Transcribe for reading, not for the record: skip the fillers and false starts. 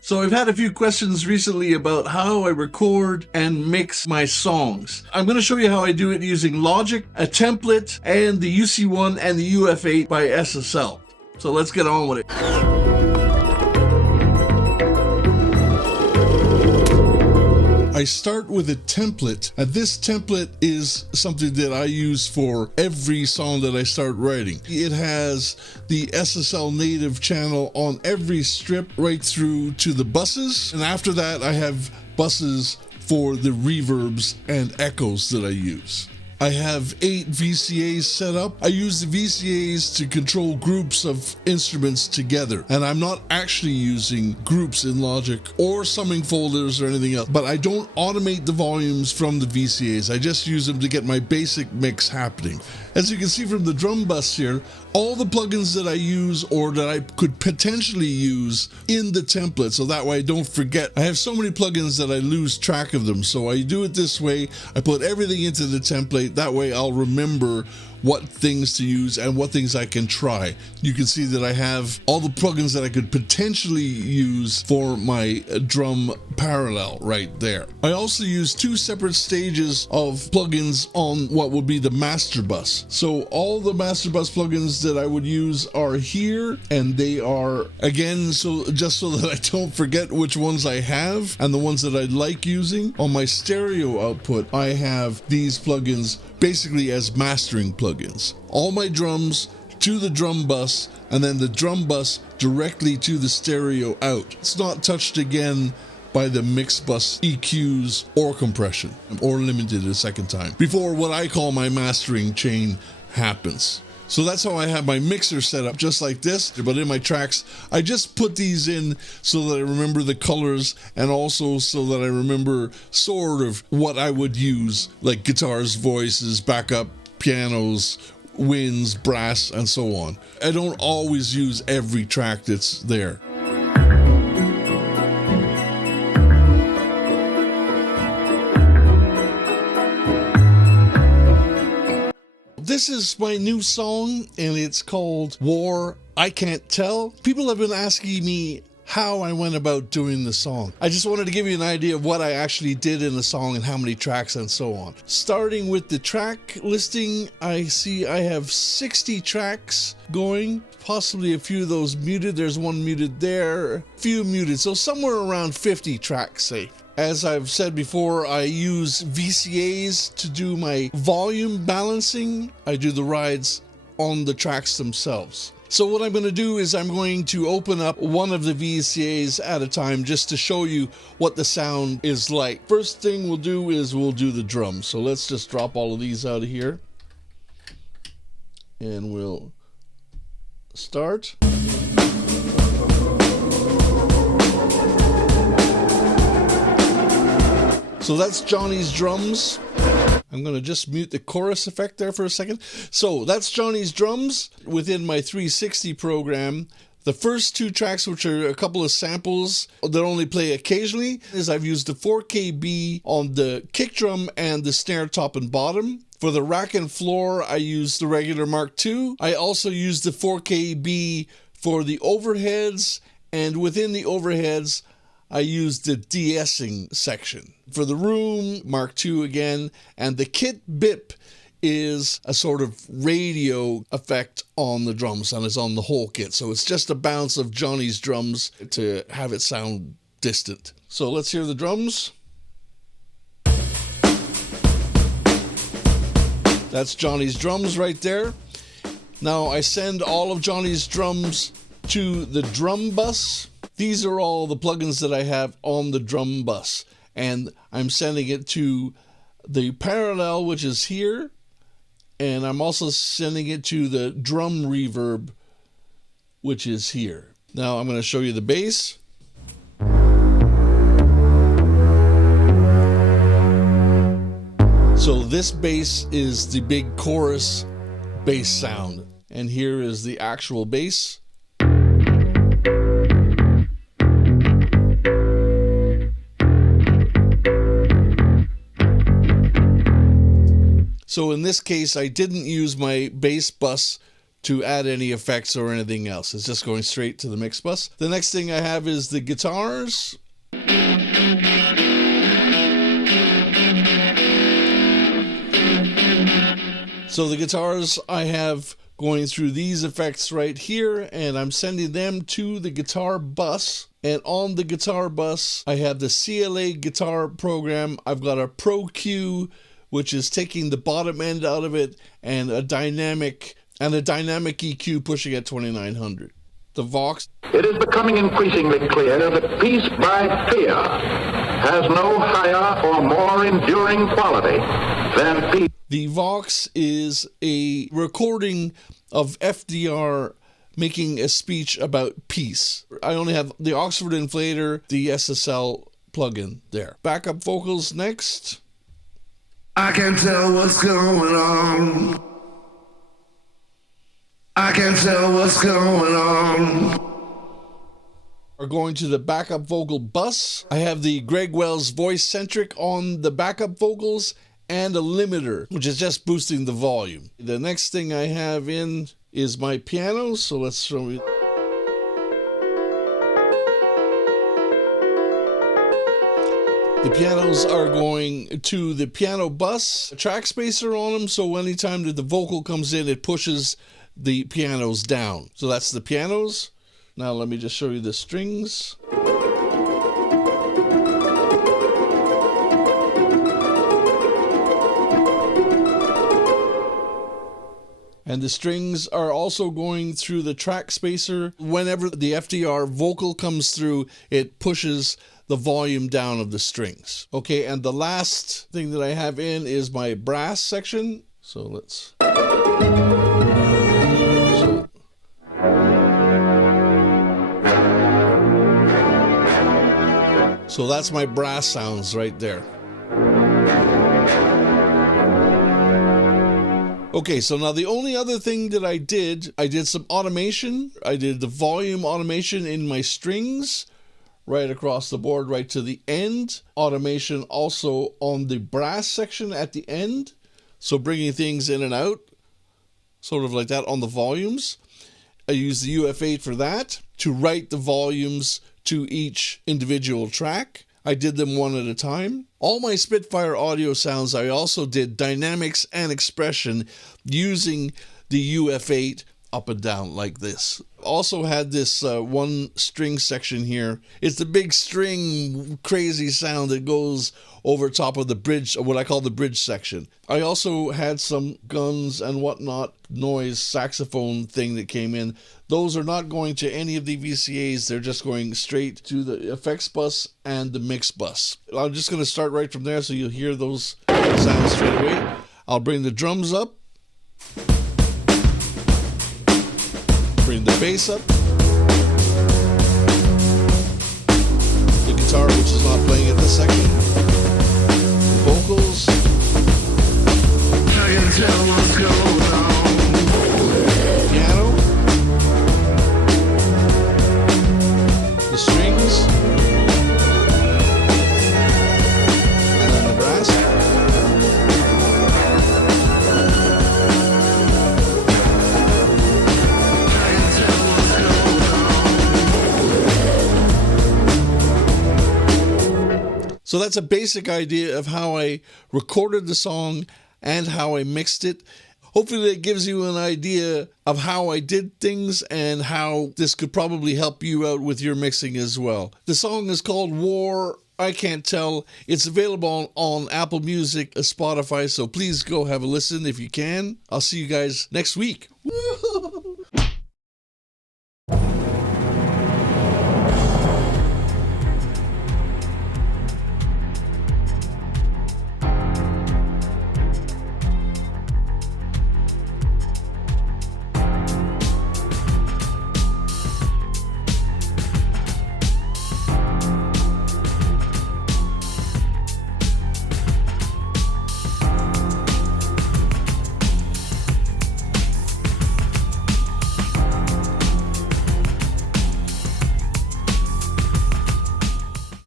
So I've had a few questions recently about how I record and mix my songs. I'm going to show you how I do it using Logic, a template, and the UC1 and the UF8 by SSL. So let's get on with it. I start with a template, and this template is something that I use for every song that I start writing. It has the SSL native channel on every strip right through to the buses, and after that I have buses for the reverbs and echoes that I use. I have 8 VCAs set up. I use the VCAs to control groups of instruments together, and I'm not actually using groups in Logic or summing folders or anything else, but I don't automate the volumes from the VCAs. I just use them to get my basic mix happening. As you can see from the drum bus here, all the plugins that I use or that I could potentially use in the template, so that way I don't forget. I have so many plugins that I lose track of them, so I do it this way. I put everything into the template. That way I'll remember what things to use and what things I can try. You can see that I have all the plugins that I could potentially use for my drum parallel right there. I also use 2 separate stages of plugins on what would be the master bus. So all the master bus plugins that I would use are here, and they are, again, so just so that I don't forget which ones I have and the ones that I like using. On my stereo output, I have these plugins basically as mastering plugins. All my drums to the drum bus, and then the drum bus directly to the stereo out. It's not touched again by the mix bus EQs or compression, or limited a second time, before what I call my mastering chain happens. So that's how I have my mixer set up, just like this. But in my tracks, I just put these in so that I remember the colors, and also so that I remember sort of what I would use, like guitars, voices, backup, pianos, winds, brass, and so on. I don't always use every track that's there. This is my new song, and it's called War, I Can't Tell. People have been asking me how I went about doing the song. I just wanted to give you an idea of what I actually did in the song and how many tracks and so on. Starting with the track listing, I see I have 60 tracks going, possibly a few of those muted. There's one muted there, a few muted, so somewhere around 50 tracks, say. As I've said before, I use VCAs to do my volume balancing. I do the rides on the tracks themselves. So what I'm going to do is I'm going to open up one of the VCAs at a time just to show you what the sound is like. First thing we'll do is we'll do the drums. So let's just drop all of these out of here. And we'll start. So that's Johnny's drums. I'm going to just mute the chorus effect there for a second. So that's Johnny's drums within my 360 program. The first 2 tracks, which are a couple of samples that only play occasionally, is I've used the 4KB on the kick drum and the snare top and bottom. For the rack and floor, I use the regular Mark II. I also use the 4KB for the overheads, and within the overheads, I used the de-essing section. For the room, Mark II again, and the kit bip is a sort of radio effect on the drums, and it's on the whole kit. So it's just a bounce of Johnny's drums to have it sound distant. So let's hear the drums. That's Johnny's drums right there. Now I send all of Johnny's drums to the drum bus. These are all the plugins that I have on the drum bus, and I'm sending it to the parallel, which is here, and I'm also sending it to the drum reverb, which is here. Now I'm going to show you the bass. So this bass is the big chorus bass sound, and here is the actual bass. So in this case, I didn't use my bass bus to add any effects or anything else. It's just going straight to the mix bus. The next thing I have is the guitars. So the guitars I have going through these effects right here, and I'm sending them to the guitar bus. And on the guitar bus, I have the CLA guitar program. I've got a Pro Q, which is taking the bottom end out of it, and a dynamic EQ pushing at 2900. The Vox. It is becoming increasingly clear that peace by fear has no higher or more enduring quality than peace. The Vox is a recording of FDR making a speech about peace. I only have the Oxford Inflator, the SSL plugin there. Backup vocals next. I can tell what's going on. I can tell what's going on. Are going to the backup vocal bus. I have the Greg Wells voice centric on the backup vocals and a limiter, which is just boosting the volume. The next thing I have in is my piano, so let's show you. The pianos are going to the piano bus, a track spacer on them, so anytime that the vocal comes in, it pushes the pianos down. So that's the pianos. Now let me just show you the strings. And the strings are also going through the track spacer. Whenever the FDR vocal comes through, it pushes the volume down of the strings. Okay, and the last thing that I have in is my brass section. So let's... So that's my brass sounds right there. Okay, so now the only other thing that I did some automation. I did the volume automation in my strings right across the board, right to the end. Automation also on the brass section at the end. So bringing things in and out, sort of like that on the volumes. I used the UF8 for that to write the volumes to each individual track. I did them one at a time. All my Spitfire audio sounds, I also did dynamics and expression using the UF8 up and down like this. Also had this one string section here. It's the big string crazy sound that goes over top of the bridge, or what I call the bridge section. I also had some guns and whatnot noise saxophone thing that came in. Those are not going to any of the VCAs. They're just going straight to the effects bus and the mix bus. I'm just going to start right from there so you'll hear those sounds straight away. I'll bring the drums up. Bring the bass up. The guitar, which is not playing at this section. The vocals. I can tell what's going on. Piano. The strings. And then the brass. So that's a basic idea of how I recorded the song and how I mixed it. Hopefully that gives you an idea of how I did things and how this could probably help you out with your mixing as well. The song is called War, I Can't Tell. It's available on Apple Music, Spotify, so please go have a listen if you can. I'll see you guys next week. Woo-hoo!